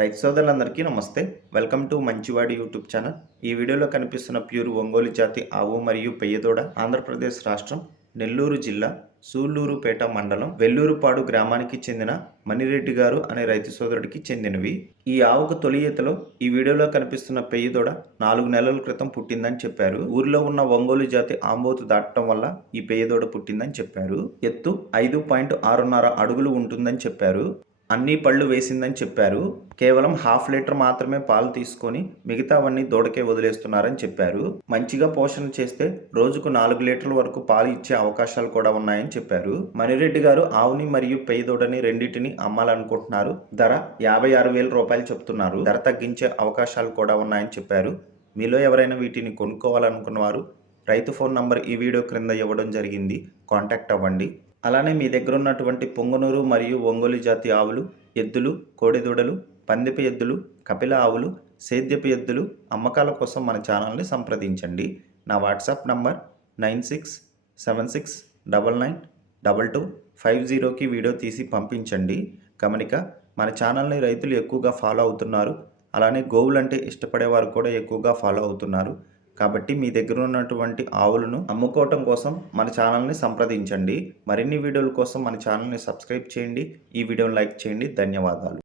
రైతు సోదరులందరికీ నమస్తే. వెల్కమ్ టు మంచివాడి యూట్యూబ్ ఛానల్. ఈ వీడియోలో కనిపిస్తున్న ప్యూర్ ఒంగోలు జాతి ఆవు మరియు పెయ్యదోడ ఆంధ్రప్రదేశ్ రాష్ట్రం నెల్లూరు జిల్లా సూళ్ళూరుపేట మండలం వెల్లూరుపాడు గ్రామానికి చెందిన మణిరెడ్డి గారు అనే రైతు సోదరుడికి చెందినవి. ఈ ఆవుకు తొలి ఈతలో ఈ వీడియోలో కనిపిస్తున్న పెయ్యదోడ నాలుగు నెలల క్రితం పుట్టిందని చెప్పారు. ఊర్లో ఉన్న ఒంగోలు జాతి ఆంబోతు దాటడం వల్ల ఈ పెయ్యదోడ పుట్టిందని చెప్పారు. ఎత్తు ఐదు పాయింట్ ఆరున్నర అడుగులు ఉంటుందని చెప్పారు. అన్ని పళ్ళు వేసిందని చెప్పారు. కేవలం హాఫ్ లీటర్ మాత్రమే పాలు తీసుకొని మిగతావన్నీ దూడకే వదిలేస్తున్నారని చెప్పారు. మంచిగా పోషణ చేస్తే రోజుకు నాలుగు లీటర్ల వరకు పాలు ఇచ్చే అవకాశాలు కూడా ఉన్నాయని చెప్పారు. మణిరెడ్డి గారు ఆవుని మరియు పెయ్య దూడని రెండింటిని అమ్మాలనుకుంటున్నారు. ధర యాభై ఆరు వేల రూపాయలు చెప్తున్నారు. ధర తగ్గించే అవకాశాలు కూడా ఉన్నాయని చెప్పారు. మీలో ఎవరైనా వీటిని కొనుక్కోవాలనుకున్నవారు రైతు ఫోన్ నంబర్ ఈ వీడియో క్రింద ఇవ్వడం జరిగింది. కాంటాక్ట్ అవ్వండి. అలానే మీ దగ్గర ఉన్నటువంటి పొంగనూరు మరియు ఒంగోలు జాతి ఆవులు ఎద్దులు కోడెదూడలు పందిపు ఎద్దులు కపిల ఆవులు సేద్యపు ఎద్దులు అమ్మకాల కోసం మన ఛానల్ని సంప్రదించండి. నా WhatsApp number nine six seven six double nine double two five జీరోకి వీడియో తీసి పంపించండి. గమనిక మన ఛానల్ని రైతులు ఎక్కువగా ఫాలో అవుతున్నారు. అలానే గోవులంటే ఇష్టపడేవారు కూడా ఎక్కువగా ఫాలో అవుతున్నారు. కాబట్టి మీ దగ్గర ఉన్నటువంటి ఆవులను అమ్ముకోవటం కోసం మన ఛానల్ని సంప్రదించండి. మరిన్ని వీడియోల కోసం మన ఛానల్ని సబ్స్క్రైబ్ చేయండి. ఈ వీడియోని లైక్ చేయండి. ధన్యవాదాలు.